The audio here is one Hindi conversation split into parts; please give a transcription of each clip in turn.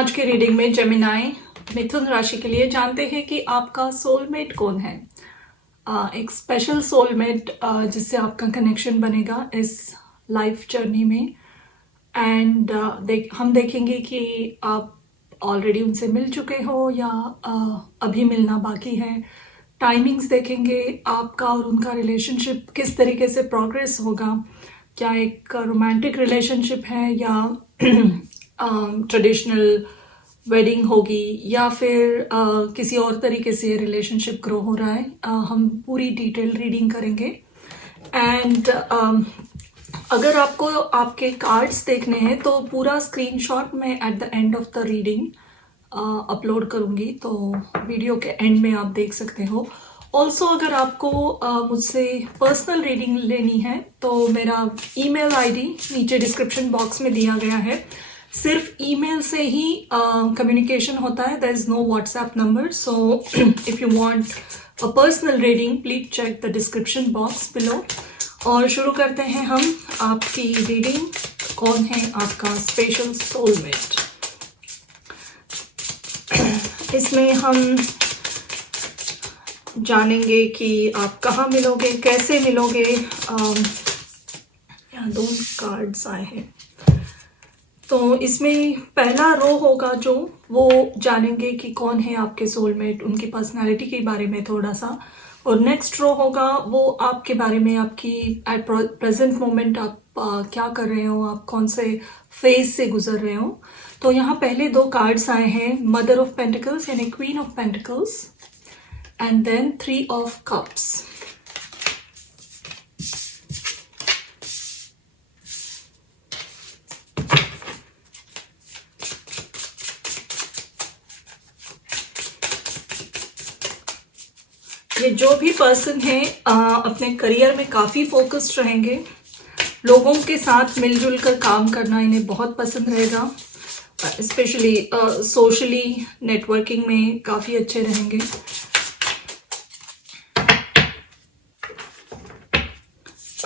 आज के रीडिंग में जेमिनाई मिथुन राशि के लिए जानते हैं कि आपका सोलमेट कौन है। एक स्पेशल सोलमेट जिससे आपका कनेक्शन बनेगा इस लाइफ जर्नी में। एंड हम देखेंगे कि आप ऑलरेडी उनसे मिल चुके हो या अभी मिलना बाकी है। टाइमिंग्स देखेंगे आपका और उनका रिलेशनशिप किस तरीके से प्रोग्रेस होगा। क्या एक रोमांटिक रिलेशनशिप है या ट्रेडिशनल वेडिंग होगी या फिर किसी और तरीके से रिलेशनशिप ग्रो हो रहा है। हम पूरी डिटेल रीडिंग करेंगे। एंड अगर आपको आपके कार्ड्स देखने हैं तो पूरा स्क्रीनशॉट मैं at the end of the reading upload करूंगी, तो वीडियो के एंड में आप देख सकते हो। ऑल्सो अगर आपको मुझसे पर्सनल रीडिंग लेनी है तो मेरा ईमेल आईडी नीचे डिस्क्रिप्शन बॉक्स में दिया गया है। सिर्फ ईमेल से ही कम्युनिकेशन होता है, there is no WhatsApp number. So if you want a personal reading please check the description box below. और शुरू करते हैं हम आपकी रीडिंग। कौन है आपका स्पेशल सोलमेट। इसमें हम जानेंगे कि आप कहाँ मिलोगे, कैसे मिलोगे। यहाँ दो कार्ड्स आए हैं, तो इसमें पहला रो होगा जो वो जानेंगे कि कौन है आपके सोलमेट, उनकी पर्सनालिटी के बारे में थोड़ा सा। और नेक्स्ट रो होगा वो आपके बारे में, आपकी एट प्रेजेंट मोमेंट आप क्या कर रहे हो, आप कौन से फेज से गुजर रहे हो। तो यहाँ पहले दो कार्ड्स आए हैं, मदर ऑफ पेंटिकल्स यानी queen of pentacles and then 3 of cups. ये जो भी पर्सन है अपने करियर में काफ़ी फोकस्ड रहेंगे। लोगों के साथ मिलजुल कर काम करना इन्हें बहुत पसंद रहेगा। स्पेशली सोशली नेटवर्किंग में काफ़ी अच्छे रहेंगे।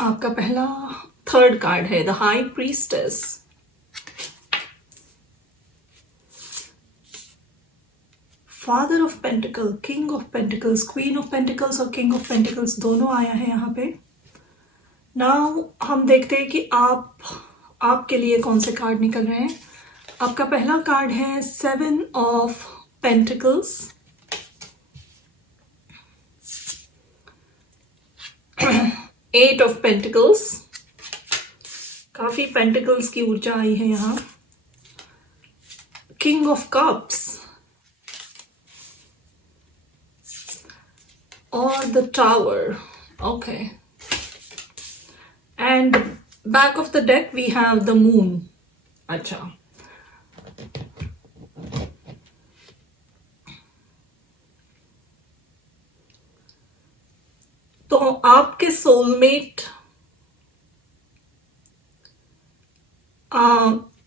आपका पहला थर्ड कार्ड है the high priestess. Father of pentacle, king of pentacles, queen of pentacles और किंग ऑफ पेंटिकल्स दोनों आया है यहाँ पे। नाउ हम देखते हैं कि आपके लिए कौन से कार्ड निकल रहे हैं। आपका पहला कार्ड है 7 ऑफ पेंटिकल्स, 8 ऑफ पेंटिकल्स। काफी पेंटिकल्स की ऊर्जा आई है यहाँ। किंग ऑफ कप्स और the tower. Okay, and back of the deck we have the moon. अच्छा, तो आपके सोलमेट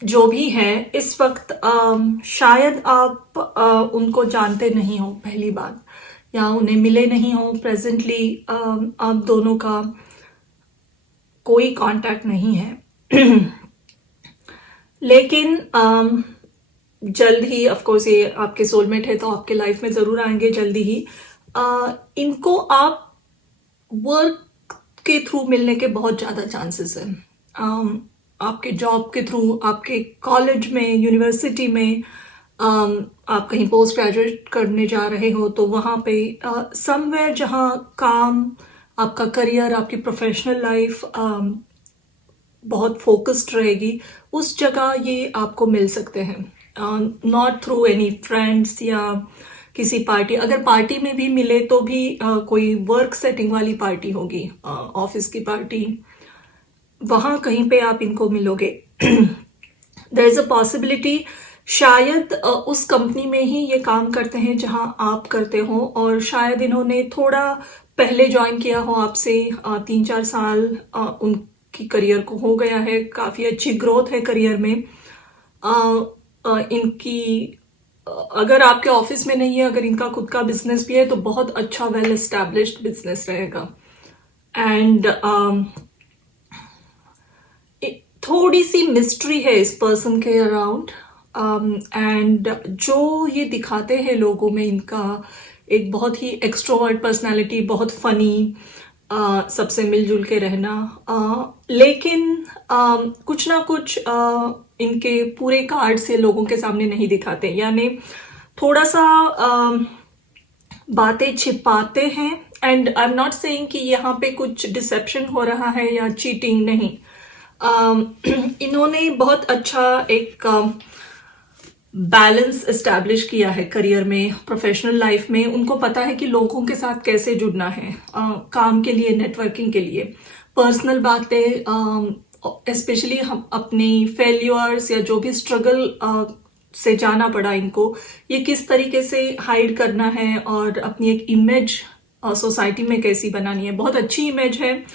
जो भी है इस वक्त शायद आप उनको जानते नहीं हो पहली बात, या उन्हें मिले नहीं हो। प्रेजेंटली आप दोनों का कोई कांटेक्ट नहीं है लेकिन जल्द ही, ऑफ कोर्स ये आपके सोलमेट है तो आपके लाइफ में जरूर आएंगे जल्दी ही। इनको आप वर्क के थ्रू मिलने के बहुत ज़्यादा चांसेस हैं। आपके जॉब के थ्रू, आपके कॉलेज में, यूनिवर्सिटी में, आप कहीं पोस्ट ग्रेजुएट करने जा रहे हो तो वहाँ पे समवेयर जहाँ काम, आपका करियर, आपकी प्रोफेशनल लाइफ बहुत फोकस्ड रहेगी, उस जगह ये आपको मिल सकते हैं। नॉट थ्रू एनी फ्रेंड्स या किसी पार्टी। अगर पार्टी में भी मिले तो भी कोई वर्क सेटिंग वाली पार्टी होगी, ऑफिस की पार्टी, वहाँ कहीं पे आप इनको मिलोगे। देयर इज अ पॉसिबिलिटी शायद उस कंपनी में ही ये काम करते हैं जहां आप करते हो, और शायद इन्होंने थोड़ा पहले ज्वाइन किया हो आपसे। 3-4 साल उनकी करियर को हो गया है, काफ़ी अच्छी ग्रोथ है करियर में इनकी। अगर आपके ऑफिस में नहीं है, अगर इनका खुद का बिजनेस भी है तो बहुत अच्छा वेल एस्टैब्लिश्ड बिजनेस रहेगा। एंड थोड़ी सी मिस्ट्री है इस पर्सन के अराउंड। एंड जो ये दिखाते हैं लोगों में, इनका एक बहुत ही एक्सट्रोवर्ट पर्सनालिटी, बहुत फनी, सबसे मिलजुल के रहना, लेकिन कुछ ना कुछ इनके पूरे कार्ड से लोगों के सामने नहीं दिखाते, यानी थोड़ा सा बातें छिपाते हैं। And I am not saying कि यहाँ पे कुछ डिसेप्शन हो रहा है या चीटिंग, नहीं। इन्होंने बहुत अच्छा एक बैलेंस एस्टैब्लिश किया है करियर में, प्रोफेशनल लाइफ में। उनको पता है कि लोगों के साथ कैसे जुड़ना है, काम के लिए, नेटवर्किंग के लिए, पर्सनल बातें, स्पेशली हम अपनी फेल्यूर्स या जो भी स्ट्रगल से जाना पड़ा इनको, ये किस तरीके से हाइड करना है और अपनी एक इमेज सोसाइटी में कैसी बनानी है। बहुत अच्छी इमेज है।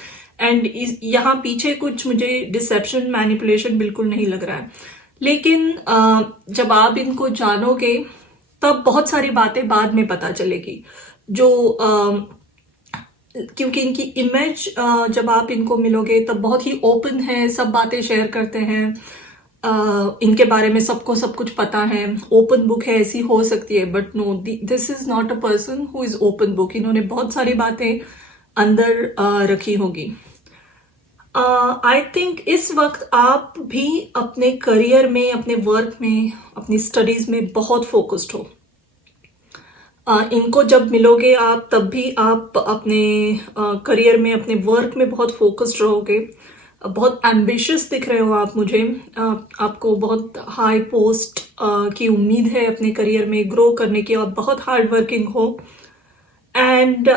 एंड यहाँ पीछे कुछ मुझे डिसेप्शन, मैनिपुलेशन बिल्कुल नहीं लग रहा है। लेकिन जब आप इनको जानोगे तब बहुत सारी बातें बाद में पता चलेगी, जो क्योंकि इनकी इमेज, जब आप इनको मिलोगे तब बहुत ही ओपन है, सब बातें शेयर करते हैं, इनके बारे में सबको सब कुछ पता है, ओपन बुक है, ऐसी हो सकती है। But no, this is not a person who is open book. इन्होंने बहुत सारी बातें अंदर रखी होगी। आई थिंक इस वक्त आप भी अपने करियर में, अपने वर्क में, अपनी स्टडीज में बहुत फोकस्ड हो। इनको जब मिलोगे आप, तब भी आप अपने करियर में, अपने वर्क में बहुत फोकस्ड रहोगे। बहुत एम्बिशियस दिख रहे हो आप मुझे। आपको बहुत हाई पोस्ट की उम्मीद है अपने करियर में ग्रो करने की, और बहुत हार्ड वर्किंग हो। एंड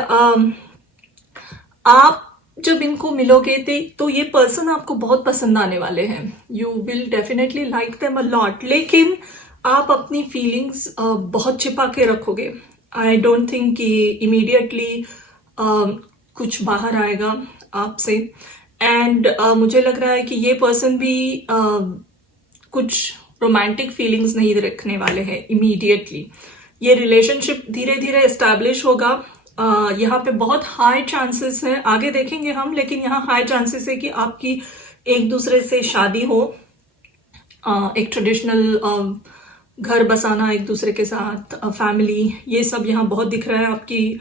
आप जब इनको मिलोगे तो ये पर्सन आपको बहुत पसंद आने वाले हैं। You will definitely like them a lot. लेकिन आप अपनी फीलिंग्स बहुत छिपा के रखोगे। आई डोंट थिंक कि इमीडिएटली कुछ बाहर आएगा आपसे। एंड मुझे लग रहा है कि ये पर्सन भी कुछ रोमांटिक फीलिंग्स नहीं रखने वाले हैं इमीडिएटली। ये रिलेशनशिप धीरे धीरे एस्टैब्लिश होगा। यहाँ पे बहुत हाई चांसेस है, आगे देखेंगे हम, लेकिन यहाँ हाई चांसेस है कि आपकी एक दूसरे से शादी हो, एक ट्रेडिशनल घर बसाना एक दूसरे के साथ, फैमिली, ये सब यहाँ बहुत दिख रहा है आपकी।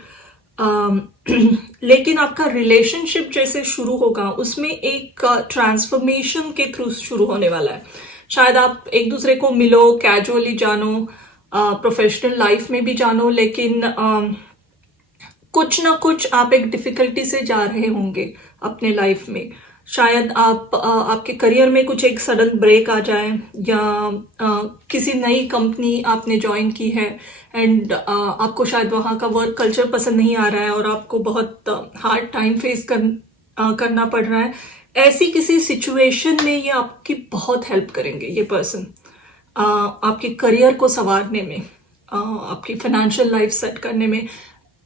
लेकिन आपका रिलेशनशिप जैसे शुरू होगा, उसमें एक ट्रांसफॉर्मेशन के थ्रू शुरू होने वाला है। शायद आप एक दूसरे को मिलो, कैजुअली जानो, प्रोफेशनल लाइफ में भी जानो, लेकिन कुछ ना कुछ आप एक डिफिकल्टी से जा रहे होंगे अपने लाइफ में। शायद आपके करियर में कुछ एक सडन ब्रेक आ जाए, या किसी नई कंपनी आपने ज्वाइन की है एंड आपको शायद वहाँ का वर्क कल्चर पसंद नहीं आ रहा है और आपको बहुत हार्ड टाइम फेस करना पड़ रहा है। ऐसी किसी सिचुएशन में ये आपकी बहुत हेल्प करेंगे, ये पर्सन आपके करियर को संवारने में, आपकी फाइनेंशियल लाइफ सेट करने में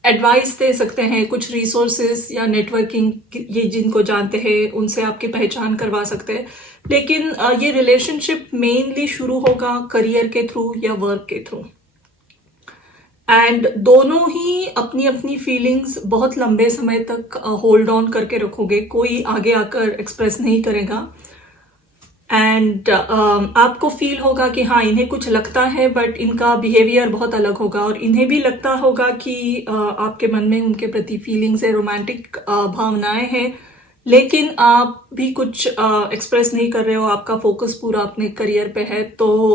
एडवाइस दे सकते हैं। कुछ रिसोर्सेज या नेटवर्किंग, ये जिनको जानते हैं उनसे आपकी पहचान करवा सकते हैं। लेकिन ये रिलेशनशिप मेनली शुरू होगा करियर के थ्रू या वर्क के थ्रू। एंड दोनों ही अपनी अपनी फीलिंग्स बहुत लंबे समय तक होल्ड ऑन करके रखोगे, कोई आगे आकर एक्सप्रेस नहीं करेगा। एंड आपको फील होगा कि हाँ, इन्हें कुछ लगता है, बट इनका बिहेवियर बहुत अलग होगा। और इन्हें भी लगता होगा कि आपके मन में उनके प्रति फीलिंग्स है, रोमांटिक भावनाएं हैं, लेकिन आप भी कुछ एक्सप्रेस नहीं कर रहे हो। आपका फोकस पूरा अपने करियर पे है। तो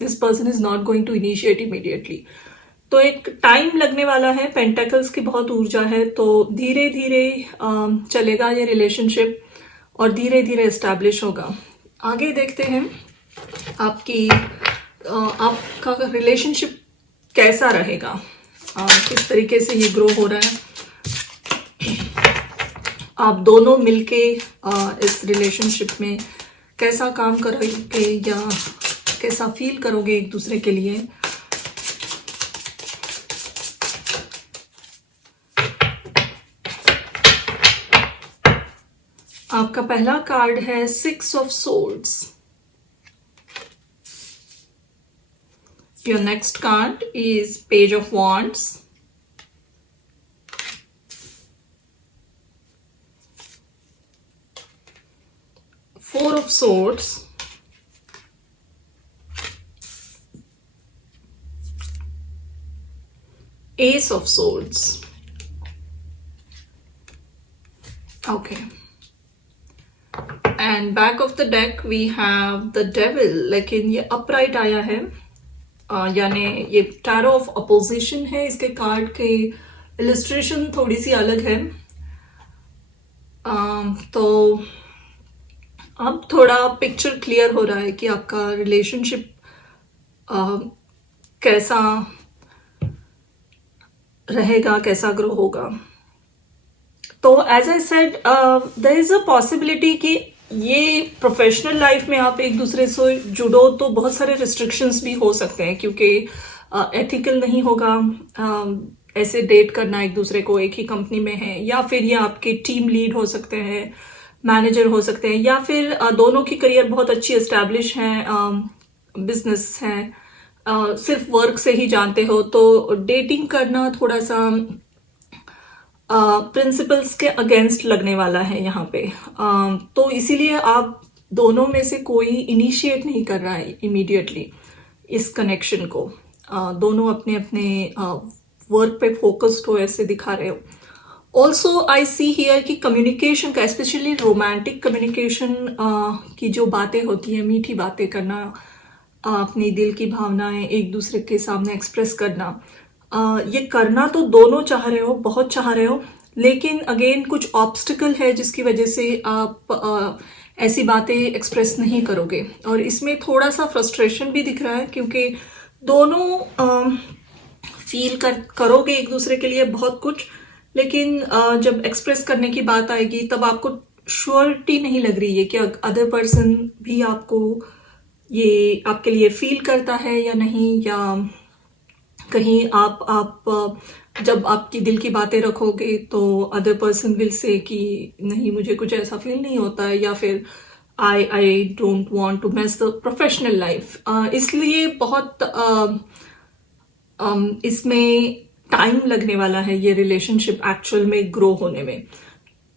this person is not going to initiate immediately. तो एक टाइम लगने वाला है। पेंटेकल्स की बहुत ऊर्जा है, तो धीरे धीरे चलेगा ये रिलेशनशिप और धीरे धीरे एस्टैब्लिश होगा। आगे देखते हैं आपका रिलेशनशिप कैसा रहेगा, किस तरीके से ये ग्रो हो रहा है। आप दोनों मिलके इस रिलेशनशिप में कैसा काम करोगे या कैसा फील करोगे एक दूसरे के लिए। आपका पहला कार्ड है 6 of souls. Your next card is page of wands. Four of Swords, Ace of Swords. Okay. And back of the deck we have the Devil, लेकिन ये upright आया है, यानी ये टैरो ऑफ अपोजिशन है। इसके कार्ड के इलस्ट्रेशन थोड़ी सी अलग है। तो अब थोड़ा पिक्चर क्लियर हो रहा है कि आपका रिलेशनशिप कैसा रहेगा, कैसा ग्रो होगा। तो as I said, there is a possibility कि ये प्रोफेशनल लाइफ में आप एक दूसरे से जुड़ो तो बहुत सारे रिस्ट्रिक्शंस भी हो सकते हैं, क्योंकि एथिकल नहीं होगा ऐसे डेट करना एक दूसरे को, एक ही कंपनी में है, या फिर ये आपके टीम लीड हो सकते हैं, मैनेजर हो सकते हैं, या फिर दोनों की करियर बहुत अच्छी एस्टैब्लिश है, बिजनेस है, सिर्फ वर्क से ही जानते हो, तो डेटिंग करना थोड़ा सा प्रिंसिपल्स के अगेंस्ट लगने वाला है यहाँ पे। तो इसीलिए आप दोनों में से कोई इनिशिएट नहीं कर रहा है इमीडिएटली इस कनेक्शन को। दोनों अपने अपने वर्क पे फोकस्ड हो, ऐसे दिखा रहे हो। ऑल्सो आई सी हियर कि कम्युनिकेशन का, स्पेशली रोमांटिक कम्युनिकेशन की जो बातें होती हैं, मीठी बातें करना, अपनी दिल की भावनाएं एक दूसरे के सामने एक्सप्रेस करना, ये करना तो दोनों चाह रहे हो, बहुत चाह रहे हो, लेकिन अगेन कुछ ऑब्स्टिकल है जिसकी वजह से आप ऐसी बातें एक्सप्रेस नहीं करोगे। और इसमें थोड़ा सा फ्रस्ट्रेशन भी दिख रहा है, क्योंकि दोनों फील करोगे एक दूसरे के लिए बहुत कुछ, लेकिन जब एक्सप्रेस करने की बात आएगी तब आपको श्योरिटी नहीं लग रही है कि अदर पर्सन भी आपको ये आपके लिए फील करता है या नहीं, या कहीं आप जब आपकी दिल की बातें रखोगे तो अदर पर्सन विल से कि नहीं, मुझे कुछ ऐसा फील नहीं होता है, या फिर I don't want to mess the professional life. इसलिए बहुत इसमें टाइम लगने वाला है ये रिलेशनशिप एक्चुअल में ग्रो होने में।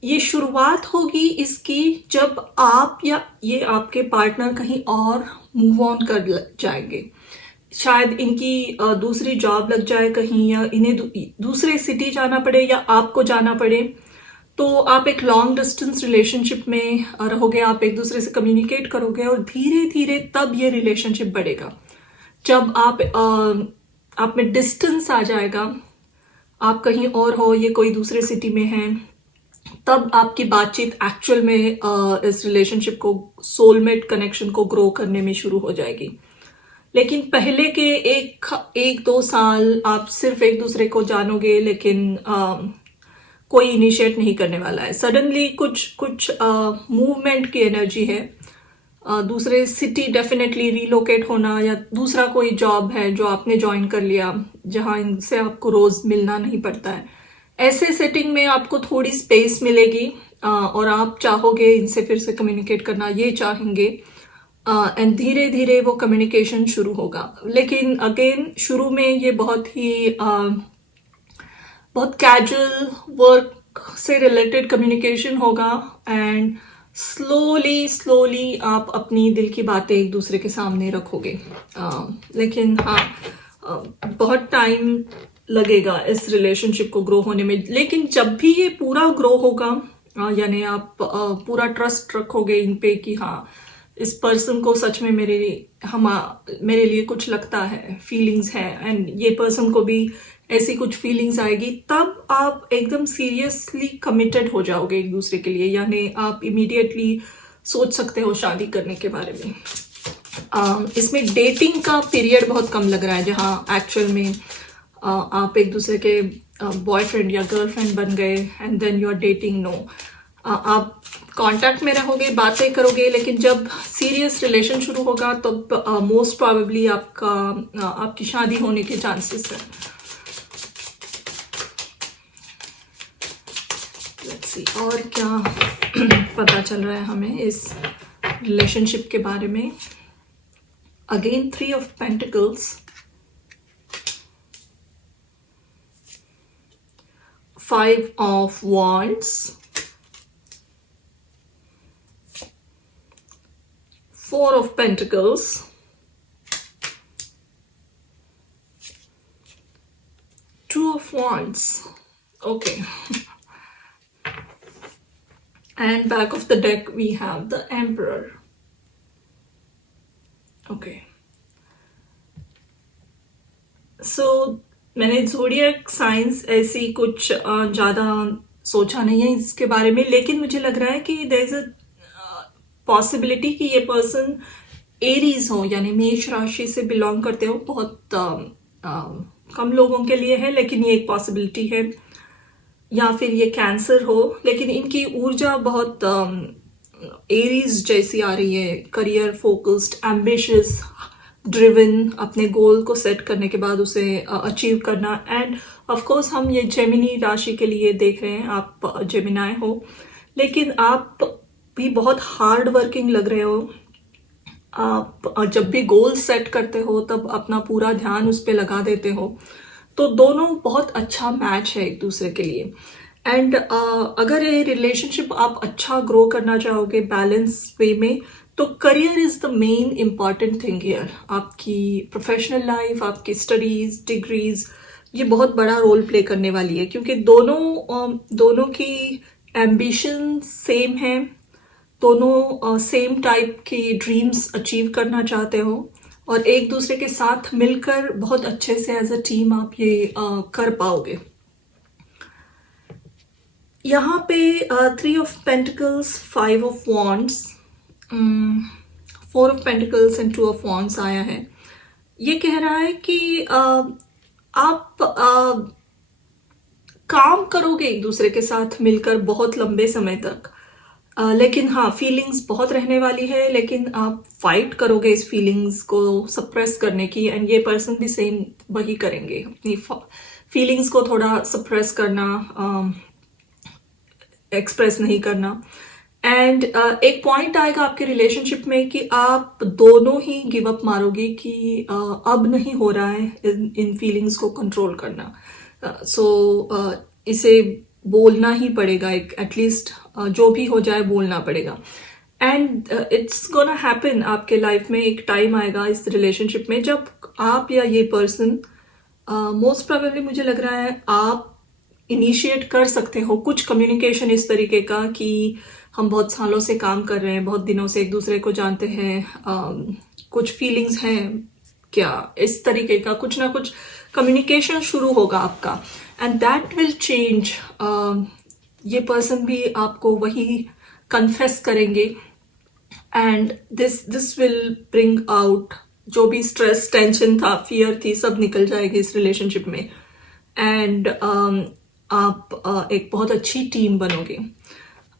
ये शुरुआत होगी इसकी जब आप या ये आपके पार्टनर कहीं और मूव ऑन कर जाएंगे। शायद इनकी दूसरी जॉब लग जाए कहीं, या इन्हें दूसरे सिटी जाना पड़े, या आपको जाना पड़े, तो आप एक लॉन्ग डिस्टेंस रिलेशनशिप में रहोगे, आप एक दूसरे से कम्युनिकेट करोगे, और धीरे धीरे तब ये रिलेशनशिप बढ़ेगा। जब आप में डिस्टेंस आ जाएगा, आप कहीं और हो, ये कोई दूसरे सिटी में है, तब आपकी बातचीत एक्चुअल में इस रिलेशनशिप को, सोलमेट कनेक्शन को ग्रो करने में शुरू हो जाएगी। लेकिन पहले के एक दो साल आप सिर्फ एक दूसरे को जानोगे, लेकिन कोई इनिशिएट नहीं करने वाला है। सडनली कुछ मूवमेंट की एनर्जी है, दूसरे सिटी डेफिनेटली रीलोकेट होना, या दूसरा कोई जॉब है जो आपने ज्वाइन कर लिया जहां इनसे आपको रोज मिलना नहीं पड़ता है। ऐसे सेटिंग में आपको थोड़ी स्पेस मिलेगी, और आप चाहोगे इनसे फिर से कम्युनिकेट करना, ये चाहेंगे, एंड धीरे धीरे वो कम्युनिकेशन शुरू होगा। लेकिन अगेन शुरू में ये बहुत कैजुअल वर्क से रिलेटेड कम्युनिकेशन होगा, एंड स्लोली आप अपनी दिल की बातें एक दूसरे के सामने रखोगे। लेकिन हाँ, बहुत टाइम लगेगा इस रिलेशनशिप को ग्रो होने में। लेकिन जब भी ये पूरा ग्रो होगा, यानी आप पूरा ट्रस्ट रखोगे इन पे कि हाँ, इस पर्सन को सच में मेरे लिए कुछ लगता है, फीलिंग्स है, एंड ये पर्सन को भी ऐसी कुछ फीलिंग्स आएगी, तब आप एकदम सीरियसली कमिटेड हो जाओगे एक दूसरे के लिए। यानी आप इमीडिएटली सोच सकते हो शादी करने के बारे में। इसमें डेटिंग का पीरियड बहुत कम लग रहा है, जहाँ एक्चुअल में आप एक दूसरे के बॉयफ्रेंड या गर्लफ्रेंड बन गए, and then you are dating. No, आप कांटेक्ट में रहोगे, बातें करोगे, लेकिन जब सीरियस रिलेशन शुरू होगा तो मोस्ट प्रोबेबली आपकी शादी होने के चांसेस है। लेट्स सी और क्या पता चल रहा है हमें इस रिलेशनशिप के बारे में। Again 3 of Pentacles, 5 of Wands, 4 of Pentacles, 2 of Wands. Okay. And back of the deck we have the Emperor. Okay. So मैंने ज़ोडिएक साइंस ऐसी कुछ ज़्यादा सोचा नहीं है इसके बारे में, लेकिन मुझे लग रहा है कि देयर इज अ पॉसिबिलिटी कि ये पर्सन एरीज हो, यानी मेष राशि से बिलोंग करते हो। बहुत कम लोगों के लिए है, लेकिन ये एक पॉसिबिलिटी है। या फिर ये कैंसर हो, लेकिन इनकी ऊर्जा बहुत एरीज जैसी आ रही है। करियर फोकस्ड, एम्बिशियस, ड्रिवन, अपने गोल को सेट करने के बाद उसे अचीव करना। एंड ऑफ कोर्स हम ये जेमिनी राशि के लिए देख रहे हैं, आप जेमिनाई हो, लेकिन आप भी बहुत हार्ड वर्किंग लग रहे हो। आप जब भी गोल सेट करते हो तब अपना पूरा ध्यान उस पर लगा देते हो। तो दोनों बहुत अच्छा मैच है एक दूसरे के लिए। एंड अगर ये रिलेशनशिप आप अच्छा ग्रो करना चाहोगे बैलेंस वे में, तो career is the main important thing here. आपकी प्रोफेशनल लाइफ, आपकी स्टडीज, डिग्रीज, ये बहुत बड़ा रोल प्ले करने वाली है, क्योंकि दोनों की एम्बिशन सेम है। दोनों सेम टाइप की ड्रीम्स अचीव करना चाहते हो, और एक दूसरे के साथ मिलकर बहुत अच्छे से एज अ टीम आप ये कर पाओगे। यहाँ पे 3 of pentacles, 5 of wands, 4 of pentacles and 2 of wands आया है। ये कह रहा है कि आप काम करोगे एक दूसरे के साथ मिलकर बहुत लंबे समय तक, लेकिन हाँ, फीलिंग्स बहुत रहने वाली है, लेकिन आप फाइट करोगे इस फीलिंग्स को सप्रेस करने की। एंड ये पर्सन भी सेम वही करेंगे, अपनी फीलिंग्स को थोड़ा सप्रेस करना, एक्सप्रेस नहीं करना। एंड एक पॉइंट आएगा आपके रिलेशनशिप में कि आप दोनों ही गिव अप मारोगे कि अब नहीं हो रहा है इन फीलिंग्स को कंट्रोल करना। सो इसे बोलना ही पड़ेगा, एक एटलीस्ट जो भी हो जाए बोलना पड़ेगा। And it's gonna happen. आपके लाइफ में एक टाइम आएगा इस रिलेशनशिप में जब आप या ये पर्सन, मोस्ट प्रोबेबली मुझे लग रहा है आप इनिशिएट कर सकते हो कुछ कम्युनिकेशन इस तरीके का कि हम बहुत सालों से काम कर रहे हैं, बहुत दिनों से एक दूसरे को जानते हैं, कुछ फीलिंग्स हैं क्या, इस तरीके का कुछ ना कुछ कम्युनिकेशन शुरू होगा आपका। And that will change. ये पर्सन भी आपको वही कन्फेस करेंगे, and this will bring out जो भी स्ट्रेस, टेंशन था, फियर थी, सब निकल जाएगी इस रिलेशनशिप में। एंड आप एक बहुत अच्छी टीम बनोगे।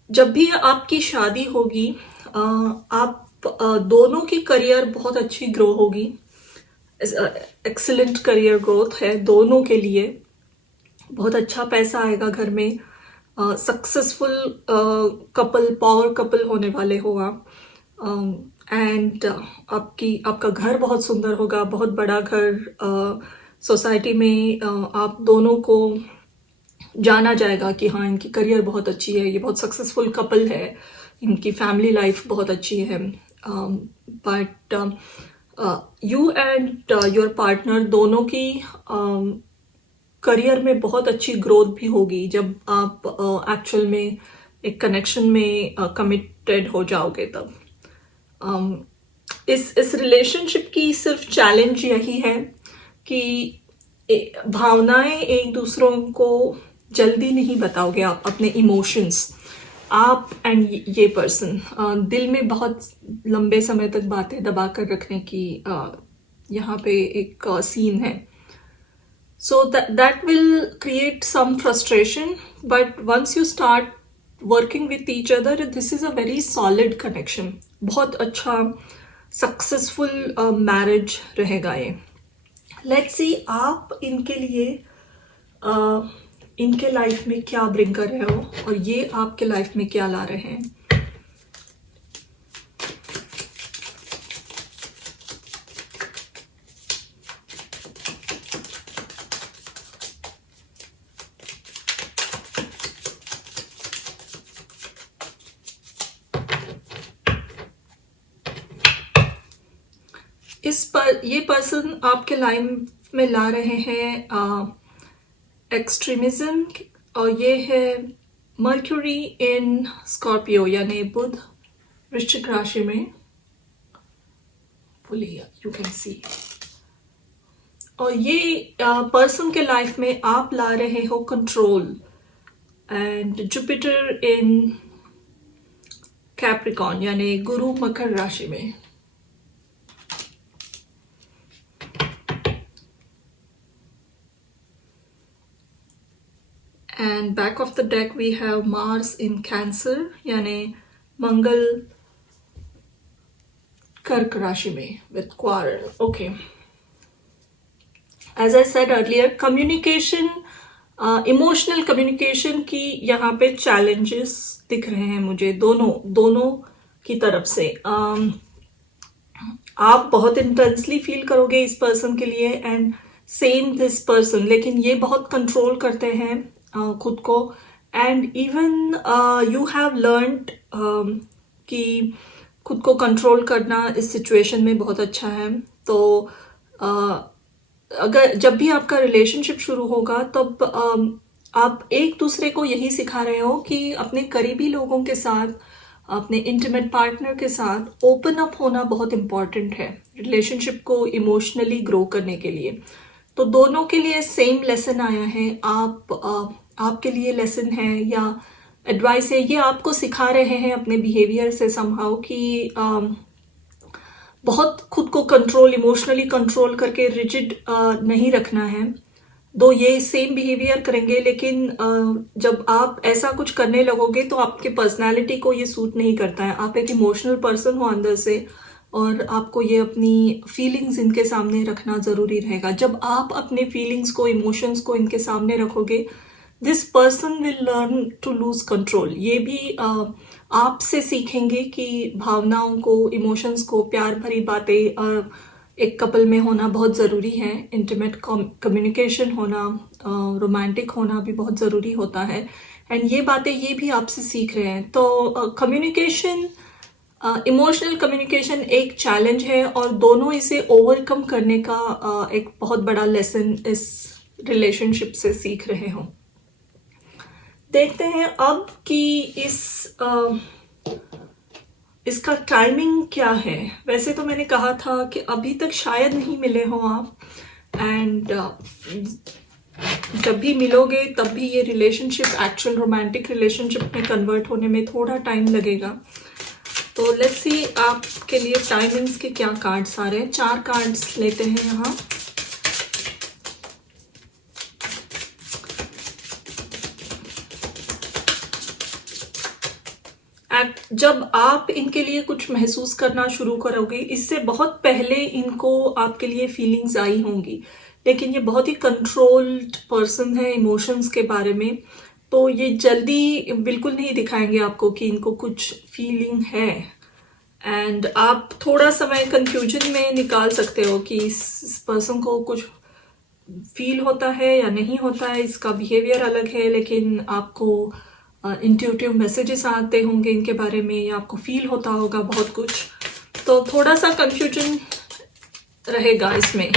जब भी आपकी शादी होगी, आप दोनों की करियर बहुत अच्छी ग्रो होगी। एक्सीलेंट करियर ग्रोथ है दोनों के लिए। बहुत अच्छा पैसा आएगा घर में। सक्सेसफुल कपल, पावर कपल होने वाले हो आप। एंड आपका घर बहुत सुंदर होगा, बहुत बड़ा घर। सोसाइटी में आप दोनों को जाना जाएगा कि हाँ, इनकी करियर बहुत अच्छी है, ये बहुत सक्सेसफुल कपल है, इनकी फैमिली लाइफ बहुत अच्छी है। But you and your partner दोनों की करियर में बहुत अच्छी ग्रोथ भी होगी जब आप एक्चुअल में एक कनेक्शन में कमिटेड हो जाओगे तब। इस रिलेशनशिप की सिर्फ चैलेंज यही है कि भावनाएं एक दूसरों को जल्दी नहीं बताओगे आप, अपने इमोशंस, आप एंड ये पर्सन दिल में बहुत लंबे समय तक बातें दबा कर रखने की यहाँ पे एक सीन है। सो that will create some frustration, but once you start working with each other, this is a very solid connection. बहुत अच्छा सक्सेसफुल मैरिज रहेगा ये। लेट्स सी आप इनके लिए इनके लाइफ में क्या ब्रिंग कर रहे हो और ये आपके लाइफ में क्या ला रहे हैं। ये पर्सन आपके लाइफ में ला रहे हैं एक्सट्रीमिज्म, और ये है मर्क्यूरी इन स्कॉर्पियो यानी बुध वृश्चिक राशि में फुली, यू कैन सी। और ये पर्सन के लाइफ में आप ला रहे हो control, and Jupiter in Capricorn यानी गुरु मकर राशि में। And back of the deck we have Mars in Cancer यानी मंगल कर्क राशि में with quarrel. Okay, as I said earlier, communication, emotional communication की यहाँ पे चैलेंजेस दिख रहे हैं मुझे दोनों की तरफ से। आप बहुत इंटेंसली फील करोगे इस पर्सन के लिए, एंड सेम दिस पर्सन, लेकिन ये बहुत कंट्रोल करते हैं खुद को, and even you have learned कि खुद को कंट्रोल करना इस सिचुएशन में बहुत अच्छा है। तो अगर जब भी आपका रिलेशनशिप शुरू होगा तब आप एक दूसरे को यही सिखा रहे हो कि अपने करीबी लोगों के साथ, अपने इंटीमेट पार्टनर के साथ ओपन अप होना बहुत इम्पॉर्टेंट है रिलेशनशिप को इमोशनली ग्रो करने के लिए। तो दोनों के लिए सेम लेसन आया है। आपके लिए लेसन है या एडवाइस है, ये आपको सिखा रहे हैं अपने बिहेवियर से समहाउ कि बहुत खुद को कंट्रोल, इमोशनली कंट्रोल करके रिजिड नहीं रखना है। दो ये सेम बिहेवियर करेंगे, लेकिन जब आप ऐसा कुछ करने लगोगे तो आपके पर्सनालिटी को ये सूट नहीं करता है। आप एक इमोशनल पर्सन हो अंदर से, और आपको ये अपनी फीलिंग्स इनके सामने रखना ज़रूरी रहेगा। जब आप अपने फीलिंग्स को, इमोशंस को इनके सामने रखोगे, this person will learn to lose control. ये भी आपसे सीखेंगे कि भावनाओं को, इमोशंस को, प्यार भरी बातें एक कपल में होना बहुत ज़रूरी है। इंटीमेट कम्युनिकेशन होना, रोमांटिक होना भी बहुत ज़रूरी होता है, एंड ये बातें ये भी आपसे सीख रहे हैं। तो कम्युनिकेशन, इमोशनल कम्युनिकेशन एक चैलेंज है, और दोनों इसे ओवरकम करने का एक बहुत बड़ा लेसन इस रिलेशनशिप से सीख रहे हो। देखते हैं अब कि इसका टाइमिंग क्या है। वैसे तो मैंने कहा था कि अभी तक शायद नहीं मिले हो आप, एंड जब भी मिलोगे तब भी ये रिलेशनशिप एक्चुअल रोमांटिक रिलेशनशिप में कन्वर्ट होने में थोड़ा टाइम लगेगा। तो लेट्स सी आपके लिए टाइमिंग्स के क्या कार्ड्स आ रहे हैं। 4 कार्ड्स लेते हैं यहाँ। जब आप इनके लिए कुछ महसूस करना शुरू करोगे, इससे बहुत पहले इनको आपके लिए फीलिंग्स आई होंगी, लेकिन ये बहुत ही कंट्रोल्ड पर्सन है इमोशंस के बारे में। तो ये जल्दी बिल्कुल नहीं दिखाएंगे आपको कि इनको कुछ फीलिंग है, एंड आप थोड़ा समय कंफ्यूजन में निकाल सकते हो कि इस पर्सन को कुछ फील होता है या नहीं होता है। इसका बिहेवियर अलग है, लेकिन आपको इंट्यूटिव मैसेजेस आते होंगे इनके बारे में, या आपको फील होता होगा बहुत कुछ। तो थोड़ा सा कंफ्यूजन रहेगा इसमें,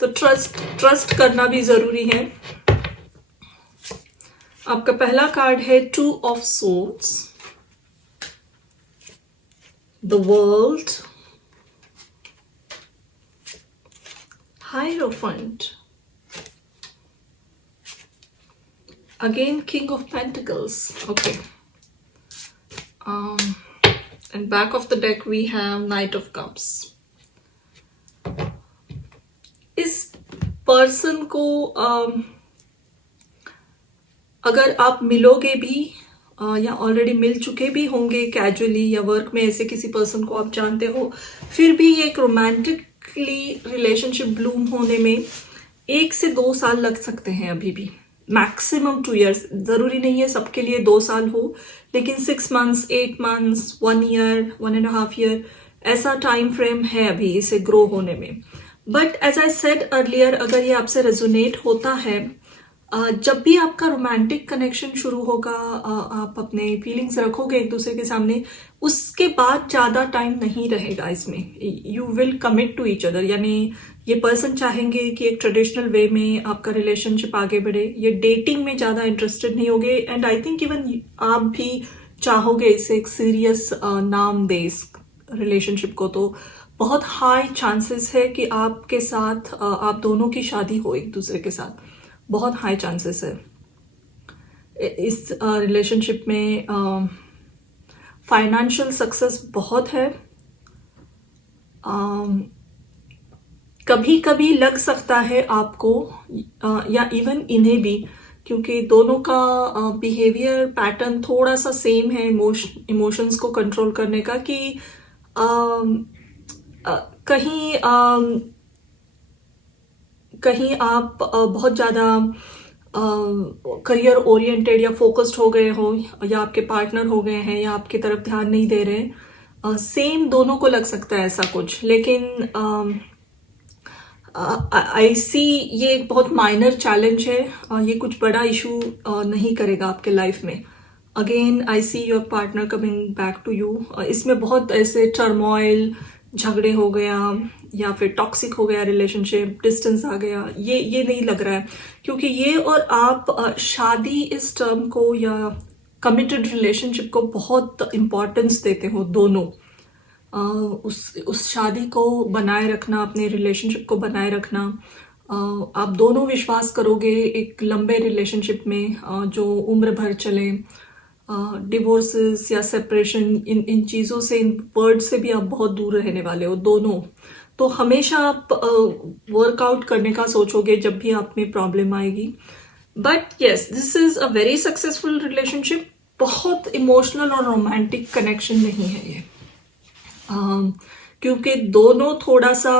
तो ट्रस्ट करना भी ज़रूरी है। आपका पहला कार्ड है 2 of swords, the world, hierophant, again King of Pentacles. Okay, and back of the deck we have Knight of Cups. इस पर्सन को अगर आप मिलोगे भी या ऑलरेडी मिल चुके भी होंगे कैजुअली या वर्क में, ऐसे किसी पर्सन को आप जानते हो, फिर भी एक रोमांटिकली रिलेशनशिप ब्लूम होने में 1 से 2 साल लग सकते हैं। अभी भी मैक्सिमम 2 years, ज़रूरी नहीं है सबके लिए 2 साल हो, लेकिन 6 months, 8 months, 1 year, 1.5 year, ऐसा टाइम फ्रेम है अभी इसे ग्रो होने में। But as I said earlier, अगर ये आपसे रेजोनेट होता है जब भी आपका रोमांटिक कनेक्शन शुरू होगा, आप अपने फीलिंग्स रखोगे एक दूसरे के सामने, उसके बाद ज़्यादा टाइम नहीं रहेगा इसमें। You will commit to each other, यानी ये पर्सन चाहेंगे कि एक ट्रेडिशनल वे में आपका रिलेशनशिप आगे बढ़े, ये डेटिंग में ज़्यादा इंटरेस्टेड नहीं होगे। एंड आई थिंक इवन आप भी चाहोगे इसे एक सीरियस नाम दे इस रिलेशनशिप को। तो बहुत हाई चांसेस है कि आपके साथ आप दोनों की शादी हो एक दूसरे के साथ, बहुत हाई चांसेस है। इस रिलेशनशिप में फाइनेंशियल सक्सेस बहुत है। कभी कभी लग सकता है आपको या इवन इन्हें भी, क्योंकि दोनों का बिहेवियर पैटर्न थोड़ा सा सेम है इमोशंस को कंट्रोल करने का, कि कहीं कहीं आप बहुत ज़्यादा करियर ओरिएंटेड या फोकस्ड हो गए हो, या आपके पार्टनर हो गए हैं, या आपकी तरफ ध्यान नहीं दे रहे। सेम दोनों को लग सकता है ऐसा कुछ, लेकिन आई सी ये एक बहुत माइनर चैलेंज है। ये कुछ बड़ा इशू नहीं करेगा आपके लाइफ में। Again I see your partner coming back to you. इसमें बहुत ऐसे टर्मोइल, झगड़े हो गया या फिर टॉक्सिक हो गया रिलेशनशिप, डिस्टेंस आ गया, ये नहीं लग रहा है। क्योंकि ये और आप शादी इस टर्म को या कमिटेड रिलेशनशिप को बहुत इम्पोर्टेंस देते हो दोनों। उस शादी को बनाए रखना, अपने रिलेशनशिप को बनाए रखना। आप दोनों विश्वास करोगे एक लंबे रिलेशनशिप में जो उम्र भर चले। डिवोर्सेस या सेपरेशन, इन चीज़ों से, इन वर्ड से भी आप बहुत दूर रहने वाले हो दोनों। तो हमेशा आप वर्कआउट करने का सोचोगे जब भी आप में प्रॉब्लम आएगी। But yes, this is a very successful relationship. बहुत इमोशनल और रोमांटिक कनेक्शन नहीं है ये, क्योंकि दोनों थोड़ा सा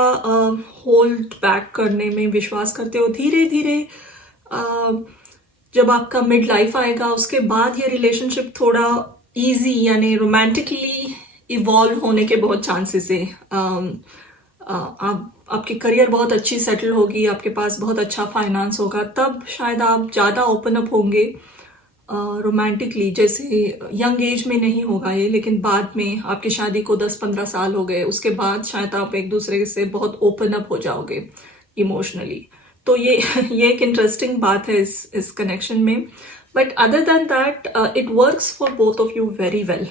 होल्ड बैक करने में विश्वास करते हो। धीरे धीरे जब आपका मिड लाइफ आएगा, उसके बाद ये रिलेशनशिप थोड़ा इजी यानी रोमांटिकली इवॉल्व होने के बहुत चांसेस है। आपकी करियर बहुत अच्छी सेटल होगी, आपके पास बहुत अच्छा फाइनेंस होगा, तब शायद आप ज़्यादा ओपन अप होंगे रोमांटिकली। जैसे यंग एज में नहीं होगा ये, लेकिन बाद में आपकी शादी को 10-15 साल हो गए, उसके बाद शायद आप एक दूसरे से बहुत ओपन अप हो जाओगे इमोशनली। तो ये एक इंटरेस्टिंग बात है इस कनेक्शन में। But other than that it works for both of you very well.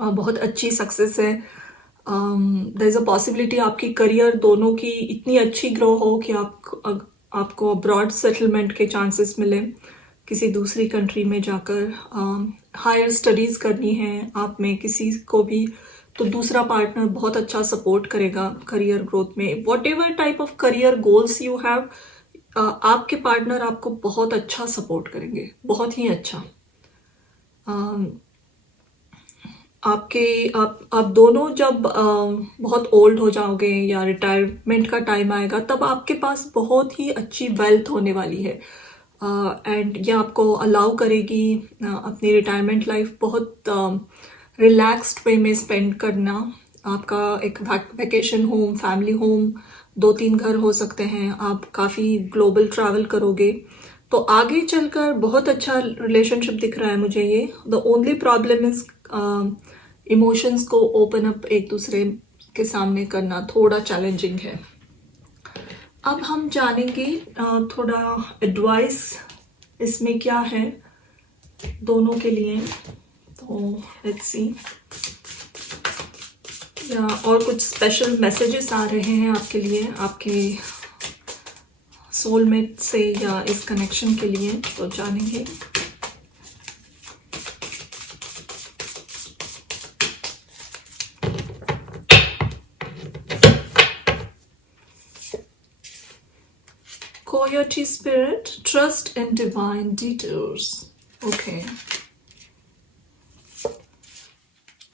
बहुत अच्छी सक्सेस है। देयर इज अ पॉसिबिलिटी आपकी करियर दोनों की इतनी अच्छी ग्रो हो कि आपको अब्रॉड सेटलमेंट के चांसेस मिले, किसी दूसरी कंट्री में जाकर हायर स्टडीज़ करनी है आप में किसी को भी, तो दूसरा पार्टनर बहुत अच्छा सपोर्ट करेगा करियर ग्रोथ में। What ever type of career goals you have, आपके पार्टनर आपको बहुत अच्छा सपोर्ट करेंगे, बहुत ही अच्छा। आप दोनों जब बहुत ओल्ड हो जाओगे या रिटायरमेंट का टाइम आएगा, तब आपके पास बहुत ही अच्छी वेल्थ होने वाली है। एंड ये आपको अलाउ करेगी अपनी रिटायरमेंट लाइफ बहुत रिलैक्स्ड वे में स्पेंड करना। आपका एक वैकेशन होम, फैमिली होम, 2-3 घर हो सकते हैं। आप काफ़ी ग्लोबल ट्रैवल करोगे, तो आगे चलकर बहुत अच्छा रिलेशनशिप दिख रहा है मुझे ये। The only problem is emotions को ओपन अप एक दूसरे के सामने करना थोड़ा चैलेंजिंग है। अब हम जानेंगे थोड़ा एडवाइस इसमें क्या है दोनों के लिए। तो लेट्स सी, या और कुछ स्पेशल मैसेजेस आ रहे हैं आपके लिए, आपके सोलमेट से या इस कनेक्शन के लिए, तो जानेंगे। Coyote spirit, trust in divine detours. Okay.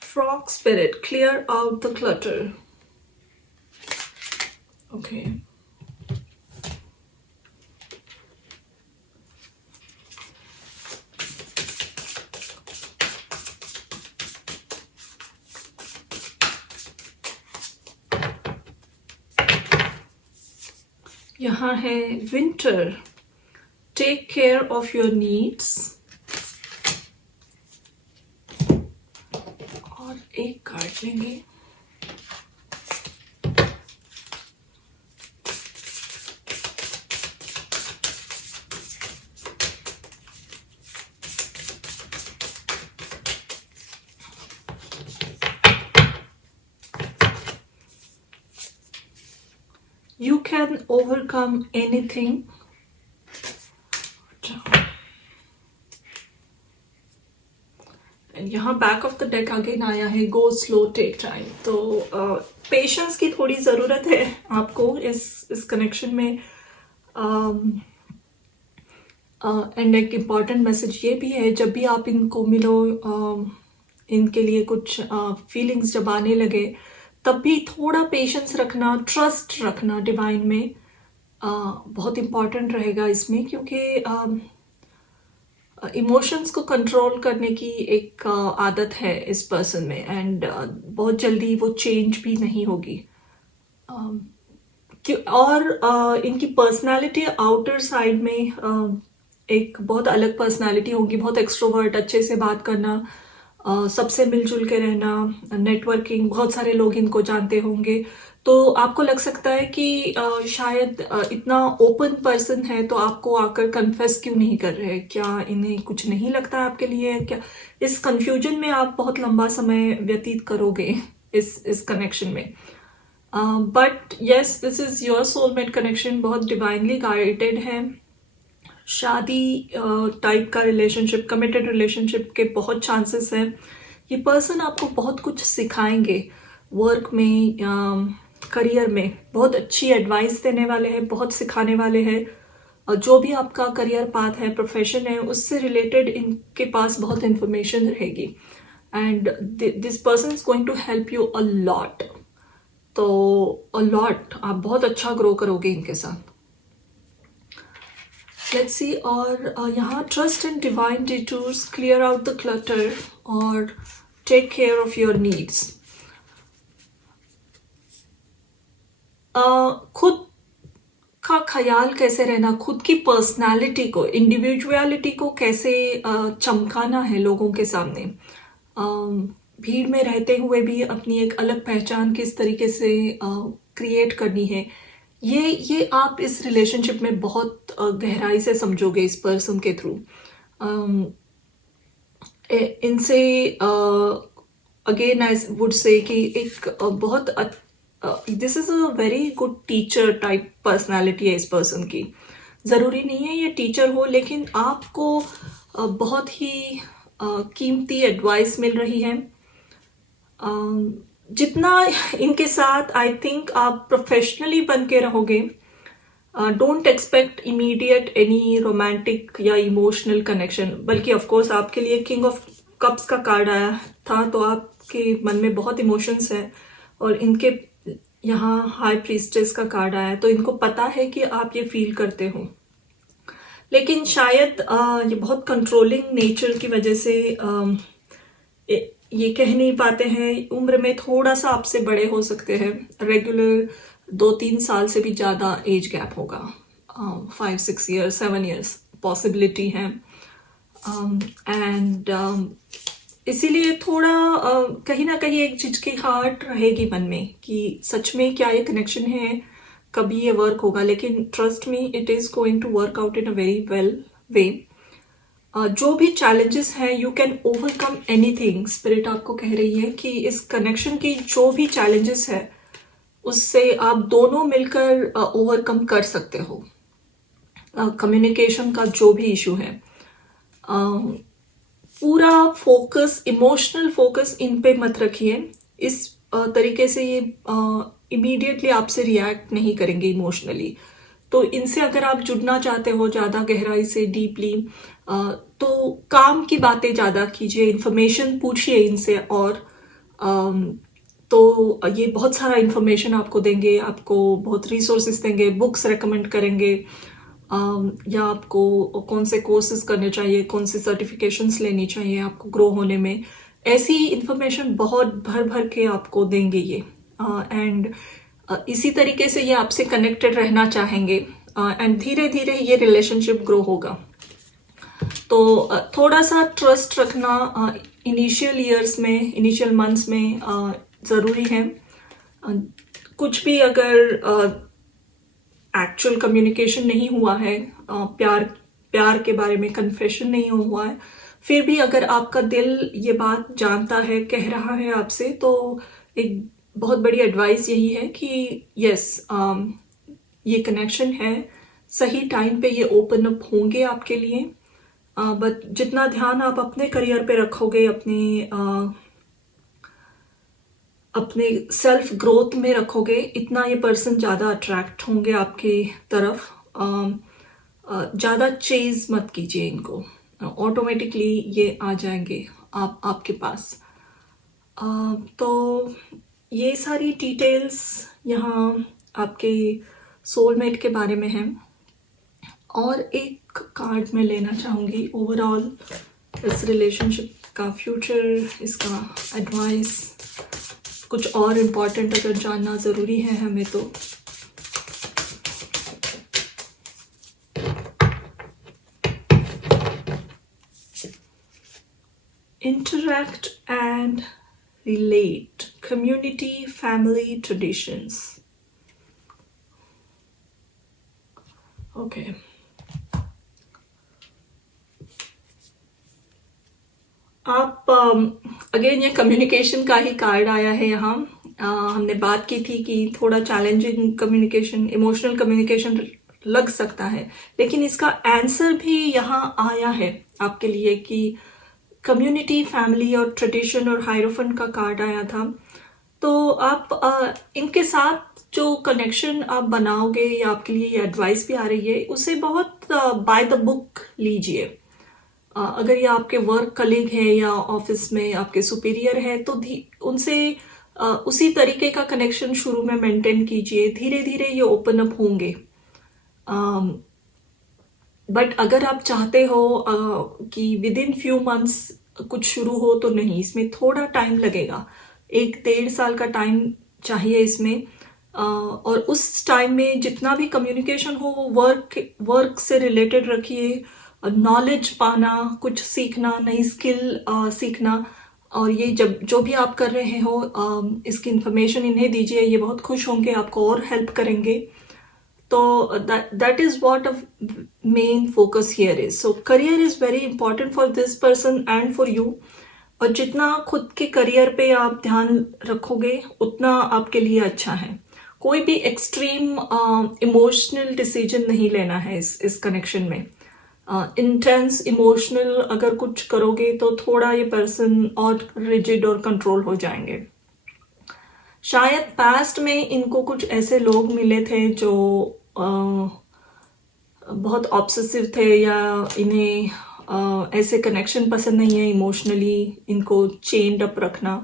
Frog spirit, clear out the clutter. Okay. यहाँ है winter, take care of your needs, और एक कार्ड लेंगे। You can overcome anything. यहाँ back of the deck again आया है गो स्लो टेक टाइम। तो पेशेंस की थोड़ी ज़रूरत है आपको इस कनेक्शन में। एंड एक इम्पॉर्टेंट मैसेज ये भी है, जब भी आप इनको मिलो, इनके लिए कुछ फीलिंग्स जब आने लगे, तब भी थोड़ा पेशेंस रखना, ट्रस्ट रखना डिवाइन में बहुत इम्पॉर्टेंट रहेगा इसमें, क्योंकि इमोशंस को कंट्रोल करने की एक आदत है इस पर्सन में, एंड बहुत जल्दी वो चेंज भी नहीं होगी। और इनकी पर्सनालिटी आउटर साइड में एक बहुत अलग पर्सनालिटी होगी, बहुत एक्सट्रोवर्ट, अच्छे से बात करना, सबसे मिलजुल के रहना, नेटवर्किंग, बहुत सारे लोग इनको जानते होंगे। तो आपको लग सकता है कि शायद इतना ओपन पर्सन है तो आपको आकर कन्फेस क्यों नहीं कर रहे, क्या इन्हें कुछ नहीं लगता आपके लिए, क्या? इस कंफ्यूजन में आप बहुत लंबा समय व्यतीत करोगे इस कनेक्शन में। But yes, this is your soulmate connection, बहुत डिवाइनली गाइडेड है। शादी टाइप का रिलेशनशिप, कमिटेड रिलेशनशिप के बहुत चांसेस हैं। ये पर्सन आपको बहुत कुछ सिखाएंगे, वर्क में, करियर में बहुत अच्छी एडवाइस देने वाले हैं, बहुत सिखाने वाले हैं। जो भी आपका करियर पाथ है, प्रोफेशन है, उससे रिलेटेड इनके पास बहुत इंफॉर्मेशन रहेगी, and this person is going to help you a lot. तो अ लॉट, आप बहुत अच्छा ग्रो करोगे इनके साथ। Let's see. और यहाँ trust in divine detours, clear out the clutter और take care of your needs. खुद का ख्याल कैसे रहना, खुद की पर्सनालिटी को, इंडिविजुअलिटी को कैसे चमकाना है लोगों के सामने, भीड़ में रहते हुए भी अपनी एक अलग पहचान किस तरीके से क्रिएट करनी है, ये आप इस रिलेशनशिप में बहुत गहराई से समझोगे इस पर्सन के थ्रू। इनसे अगेन आई वुड से कि एक बहुत this is a very good teacher type personality है इस पर्सन की। ज़रूरी नहीं है ये टीचर हो, लेकिन आपको बहुत ही कीमती एडवाइस मिल रही है। जितना इनके साथ आई थिंक आप प्रोफेशनली बन के रहोगे, don't expect immediate any romantic या इमोशनल कनेक्शन, बल्कि ऑफकोर्स आपके लिए किंग ऑफ कप्स का कार्ड आया था, तो आपके मन में बहुत इमोशंस है, और इनके यहाँ हाई प्रीस्टेस का कार्ड आया, तो इनको पता है कि आप ये फील करते हो, लेकिन शायद ये बहुत कंट्रोलिंग नेचर की वजह से ये कह नहीं पाते हैं। उम्र में थोड़ा सा आपसे बड़े हो सकते हैं, रेगुलर 2-3 साल से भी ज़्यादा एज गैप होगा, 5-6 ईयर्स, 7 ईयर्स पॉसिबिलिटी है। एंड इसीलिए थोड़ा कहीं ना कहीं एक झिझकिहाट रहेगी मन में कि सच में क्या ये कनेक्शन है, कभी ये वर्क होगा, लेकिन trust me, it is going to work out in a very well way. जो भी चैलेंजेस हैं, you can overcome anything. Spirit आपको कह रही है कि इस कनेक्शन की जो भी चैलेंजेस है, उससे आप दोनों मिलकर ओवरकम कर सकते हो। कम्युनिकेशन का जो भी इशू है, पूरा फोकस, इमोशनल फोकस इन पे मत रखिए। इस तरीके से ये इमीडिएटली आपसे रिएक्ट नहीं करेंगे इमोशनली। तो इनसे अगर आप जुड़ना चाहते हो ज़्यादा गहराई से, डीपली, तो काम की बातें ज़्यादा कीजिए, इन्फॉर्मेशन पूछिए इनसे, और तो ये बहुत सारा इन्फॉर्मेशन आपको देंगे, आपको बहुत रिसोर्सेज देंगे, बुक्स रेकमेंड करेंगे, या आपको कौन से कोर्सेज करने चाहिए, कौन सी सर्टिफिकेशंस लेनी चाहिए आपको ग्रो होने में, ऐसी इन्फॉर्मेशन बहुत भर भर के आपको देंगे ये। एंड इसी तरीके से ये आपसे कनेक्टेड रहना चाहेंगे, एंड धीरे धीरे ये रिलेशनशिप ग्रो होगा। तो थोड़ा सा ट्रस्ट रखना इनिशियल ईयर्स में, इनिशियल मंथ्स में ज़रूरी है। कुछ भी अगर एक्चुअल कम्युनिकेशन नहीं हुआ है, प्यार के बारे में कन्फेशन नहीं हुआ है, फिर भी अगर आपका दिल ये बात जानता है, कह रहा है आपसे, तो एक बहुत बड़ी एडवाइस यही है कि यस, ये कनेक्शन है, सही टाइम पे ये ओपन अप होंगे आपके लिए। बट जितना ध्यान आप अपने करियर पे रखोगे, अपने सेल्फ ग्रोथ में रखोगे, इतना ये पर्सन ज़्यादा अट्रैक्ट होंगे आपकी तरफ। ज़्यादा चेज मत कीजिए इनको, ऑटोमेटिकली ये आ जाएंगे आपके पास। तो ये सारी डिटेल्स यहाँ आपके सोलमेट के बारे में है। और एक कार्ड मैं लेना चाहूँगी ओवरऑल इस रिलेशनशिप का फ्यूचर, इसका एडवाइस, कुछ और इम्पोर्टेंट अगर जानना ज़रूरी है हमें तो। Interact and relate, community, family, traditions. Okay. आप अगेन ये कम्युनिकेशन का ही कार्ड आया है यहाँ। हमने बात की थी कि थोड़ा चैलेंजिंग कम्युनिकेशन, इमोशनल कम्युनिकेशन लग सकता है, लेकिन इसका आंसर भी यहाँ आया है आपके लिए कि कम्युनिटी, फैमिली और ट्रेडिशन और हायरोफेंट का कार्ड आया था। तो आप इनके साथ जो कनेक्शन आप बनाओगे, या आपके लिए ये एडवाइस भी आ रही है, उसे बहुत बाय द बुक लीजिए। अगर ये आपके वर्क कलीग है या ऑफिस में आपके सुपीरियर है, तो उनसे उसी तरीके का कनेक्शन शुरू में मेंटेन कीजिए, धीरे धीरे ये ओपन अप होंगे। बट अगर आप चाहते हो कि विद इन फ्यू मंथ्स कुछ शुरू हो, तो नहीं, इसमें थोड़ा टाइम लगेगा, 1-1.5 साल का टाइम चाहिए इसमें। और उस टाइम में जितना भी कम्युनिकेशन हो वो वर्क से रिलेटेड रखिए, नॉलेज पाना, कुछ सीखना, नई स्किल सीखना, और ये जो भी आप कर रहे हो इसकी इंफॉर्मेशन इन्हें दीजिए, ये बहुत खुश होंगे, आपको और हेल्प करेंगे। तो that is what a main focus here is. So career is very important for this person and for you. और जितना खुद के करियर पे आप ध्यान रखोगे उतना आपके लिए अच्छा है। कोई भी एक्सट्रीम इमोशनल डिसीजन नहीं लेना है इस कनेक्शन में। इंटेंस इमोशनल अगर कुछ करोगे तो थोड़ा ये पर्सन और रिजिड और कंट्रोल हो जाएंगे। शायद पास्ट में इनको कुछ ऐसे लोग मिले थे जो बहुत ऑब्सेसिव थे, या इन्हें ऐसे कनेक्शन पसंद नहीं है, इमोशनली इनको चेन्ड अप रखना,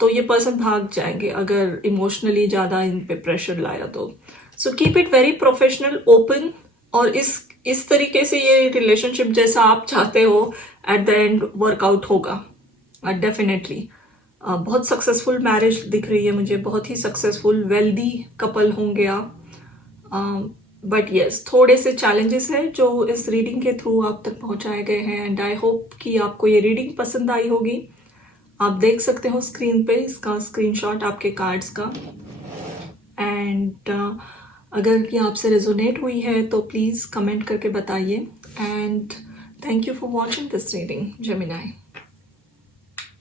तो ये पर्सन भाग जाएंगे अगर इमोशनली ज़्यादा इन पे प्रेशर लाया तो। So keep it very professional, open, और इस तरीके से ये रिलेशनशिप जैसा आप चाहते हो एट द एंड वर्कआउट होगा डेफिनेटली। बहुत सक्सेसफुल मैरिज दिख रही है मुझे, बहुत ही सक्सेसफुल वेल्दी कपल होंगे आप। बट यस, थोड़े से चैलेंजेस हैं जो इस रीडिंग के थ्रू आप तक पहुंचाए गए हैं, एंड आई होप कि आपको ये रीडिंग पसंद आई होगी। आप देख सकते हो स्क्रीन पे इसका स्क्रीनशॉट आपके कार्ड्स का, एंड अगर ये आपसे रेजोनेट हुई है तो प्लीज़ कमेंट करके बताइए। And thank you for watching this reading, Gemini.